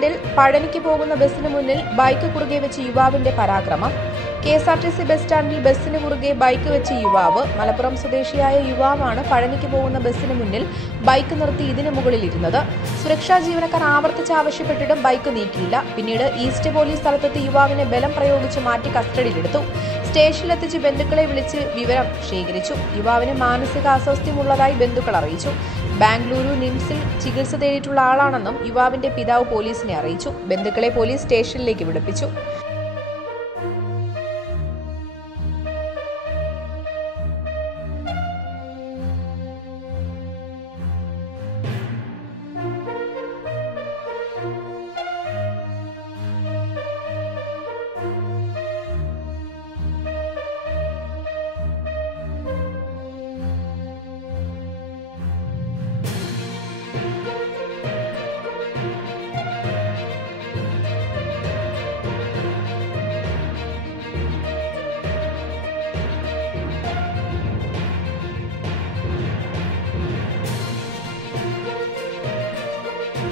സ്റ്റാൻഡിൽ പഴനിക്ക് പോകുന്ന ബസിന് മുന്നിൽ ബൈക്ക് കുറുകെ വെച്ച് യുവാവിന്റെ പരാക്രമം. കെഎസ്ആർടിസി ബസ് സ്റ്റാൻഡിൽ ബസിന് കുറുകെ ബൈക്ക് വെച്ച യുവാവ്. മലപ്പുറം സ്വദേശിയായ യുവാവാണ് പഴനിക്ക് പോകുന്ന ബസിന് മുന്നിൽ ബൈക്ക് നിർത്തി ഇതിന് മുകളിൽ ഇരുന്നത്. സുരക്ഷാ ജീവനക്കാർ ആവർത്തിച്ച് ആവശ്യപ്പെട്ടിട്ടും ബൈക്ക് നീക്കിയില്ല. പിന്നീട് ഈസ്റ്റ് പോലീസ് സ്ഥലത്തെത്തി യുവാവിനെ ബലം പ്രയോഗിച്ച് മാറ്റി കസ്റ്റഡിയിലെടുത്തു. സ്റ്റേഷനിലെത്തിച്ച് ബന്ധുക്കളെ വിളിച്ച് വിവരം ശേഖരിച്ചു. യുവാവിന് മാനസിക അസ്വസ്ഥ്യമുള്ളതായി ബന്ധുക്കൾ അറിയിച്ചു. ബാംഗ്ലൂരു നിംസിൽ ചികിത്സ തേടിയിട്ടുള്ള ആളാണെന്നും യുവാവിന്റെ പിതാവ് പോലീസിനെ അറിയിച്ചു. ബന്ധുക്കളെ പോലീസ് സ്റ്റേഷനിലേക്ക് വിളിപ്പിച്ചു.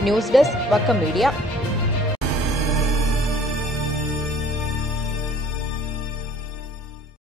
News desk Vakkom media.